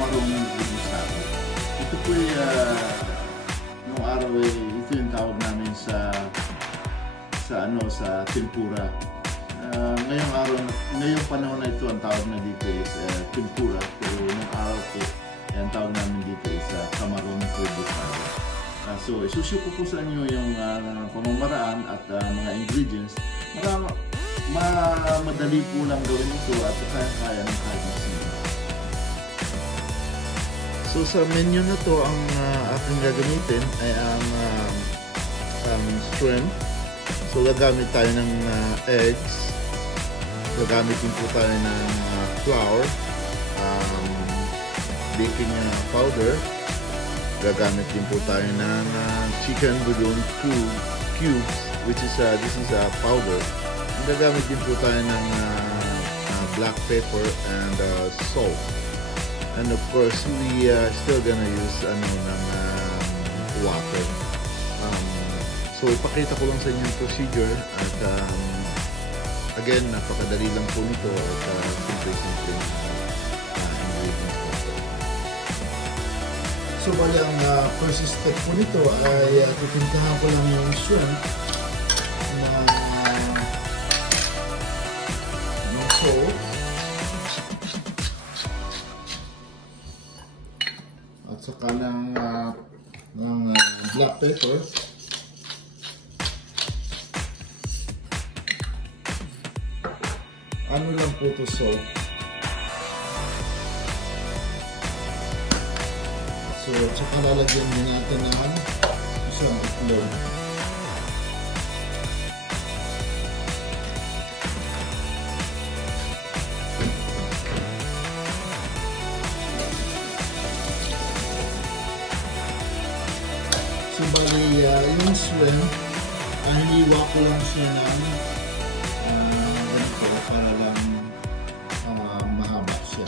camarong reducido. Ito po nung araw ito yung tawag namin sa tempura. Ngayong panahon na ito, ang tawag na dito is tempura, pero nung araw po, ang tawag namin dito is camarong reducido. So, isusuko po sa inyo yung pamamaraan at mga ingredients. Madali po lang gawin ito at kaya-kaya ng kahit na sino. So, sa menu na to, ang aking gagamitin ay ang shrimp. So, gagamit tayo ng eggs. Gagamit din po tayo ng flour, baking powder. Gagamit din po tayo ng chicken bouillon cubes, which is this is powder. Gagamit din po tayo ng black pepper and salt. And of course, we still gonna use ng water. So ipakita ko lang sa inyo yung procedure at again, napakadali lang po nito at simple ingredients po. So bali ang first step po nito ay titintahan ko lang yung shrimp na salt at saka ng black pepper. Ano lang po ito, salt. So, tsaka lalagyan din natin ng isang itlog. So, bali, yung shrimp, hiniwa ko lang siya ng para lang mahaba siya.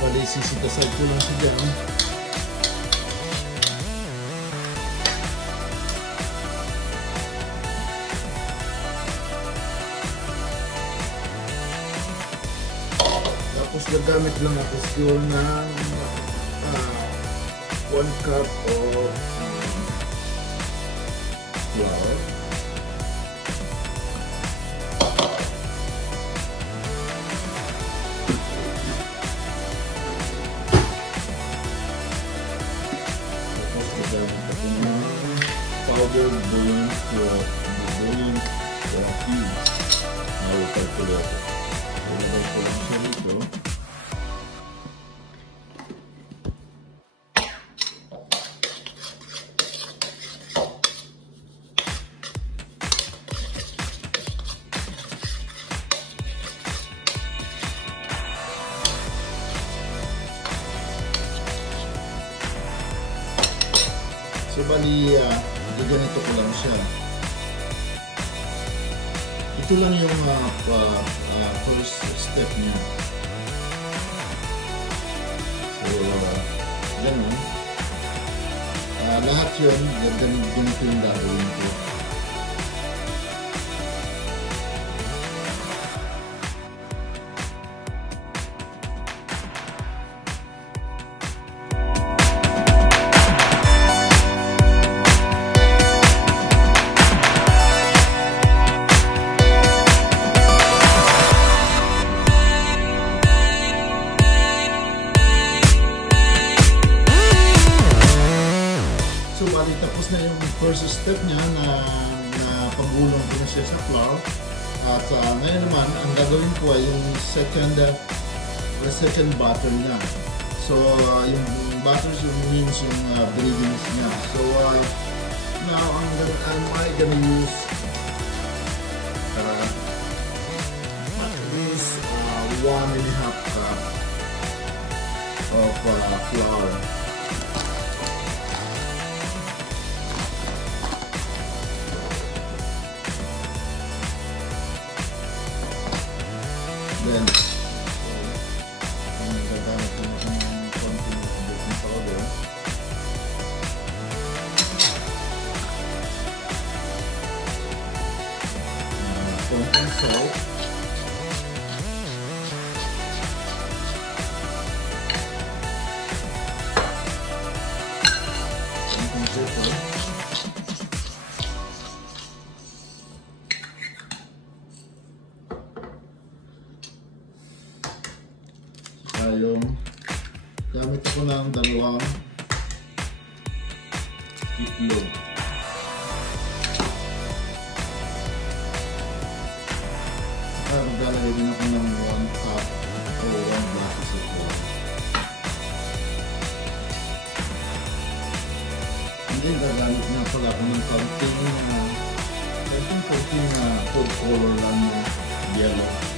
Bali, sisigasag ko lang siya dyan. Tapos gagamit lang ako siguro ng 1 cup of flour. Powder bouillon cubes. Nalagay ko lang siya dito. So bali, ganito ko lang siya. Ito lang yung first step niya. So, ganun. Lahat yun, ganito yung gagawin ko. So, bali tapos na yung first step niya na paggulong ko na siya sa flour. At ngayon naman, ang gagawin ko ay yung second batter niya. So, yung batter means yung breadings niya. So, now I'm gonna use 1.5 cup of flour. Then, gagamit ko ng konting baking powder. Konting salt. Konting pepper. Yung gamit ako ng 2 itlog. Maglalagay din ako ng 1 cup o 1 glasses of water. And then gagamit nga pala ako ng konting food color lang ng yellow.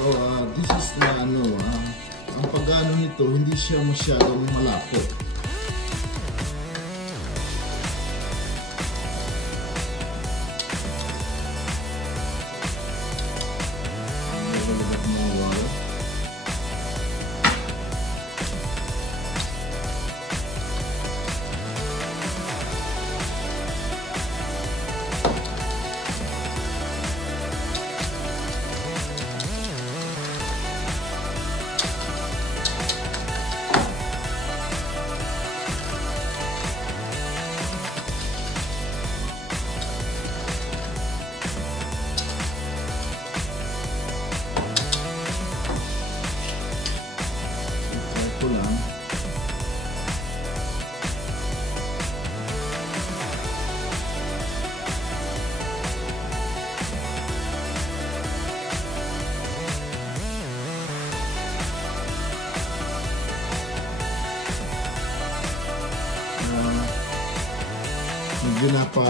So, this is na ang pag-ano nito, hindi siya masyadong malapot. Ito lang. Medyo na pa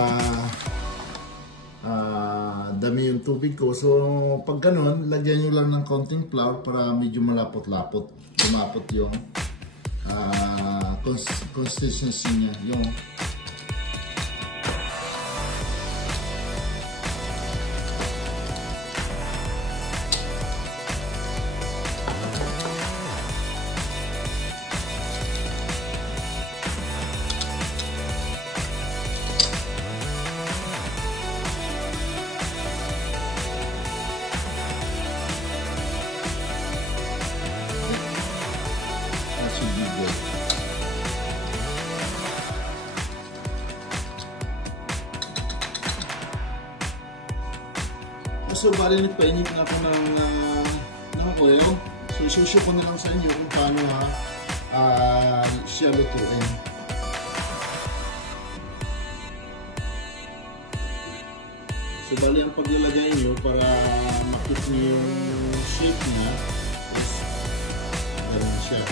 dami yung tubig ko. So, pag ganun, lagyan nyo lang ng konting flour para medyo malapot-lapot. Lumapot yung consistency niya. Yung so, bali nagpainit na ako ng oil. So, isusyo ko na lang sa inyo kung paano siya lutuin. So, bali ang paglalagay nyo para makit nyo yung shape niya is ganun siya.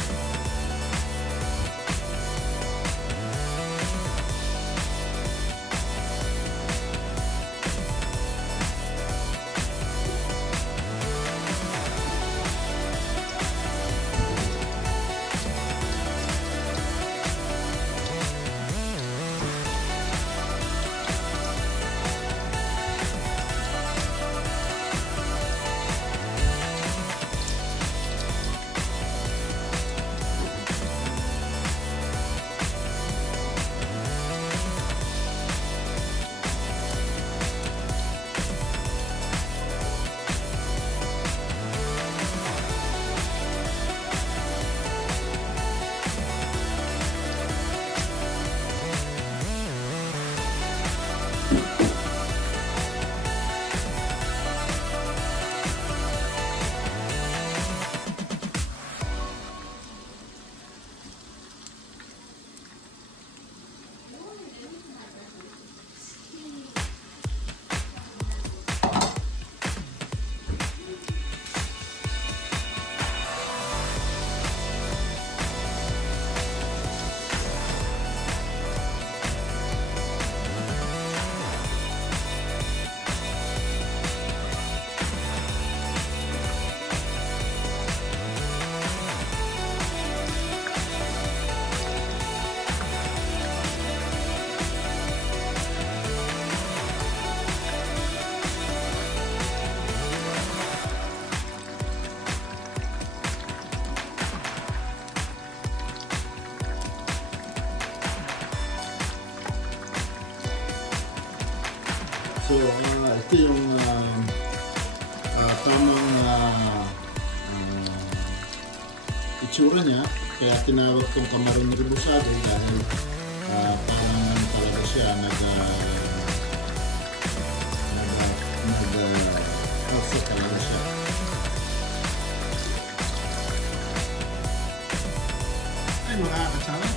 So, ito yung tamang itsura niya. Kaya tinawag itong kamaron rebusado dahil parang talaga siya perfect talaga siya. Ay mga kasama,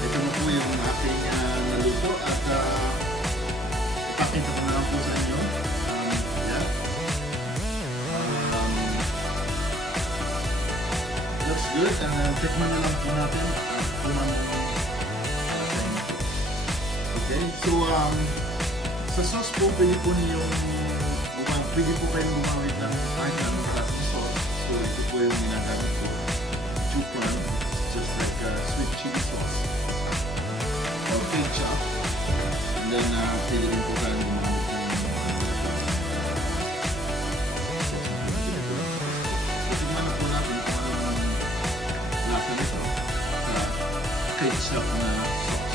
ito na po yung aking naluto at ipakita ko na lang po sa inyo. Looks good, and tikman na lang po natin kung anong lasang. Okay, so sa sauce po, pwede po kayong gumamit ng kahit anong klaseng sauce. So ito po yung ginagamit ko, Chukran, just like sweet chili sauce or ketchup. And then pwede rin po kayong gumamit ng ketchup na sauce.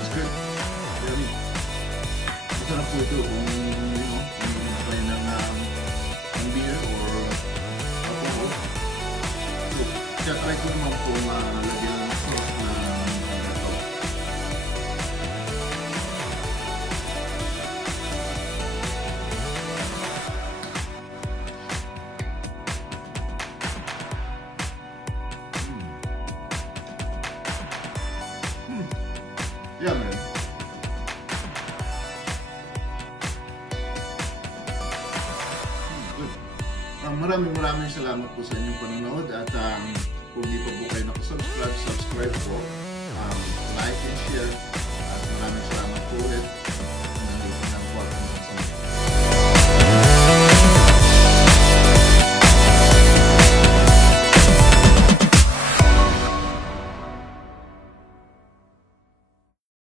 It's good. Yummy. Masarap po ito kung kayo ng beer or alcohol. So, try ko naman po lagyan ng sauce na ito. Yeah, man. Maraming salamat po sa inyong panonood at kung di pa po kayo nakasubscribe, subscribe po, like and share.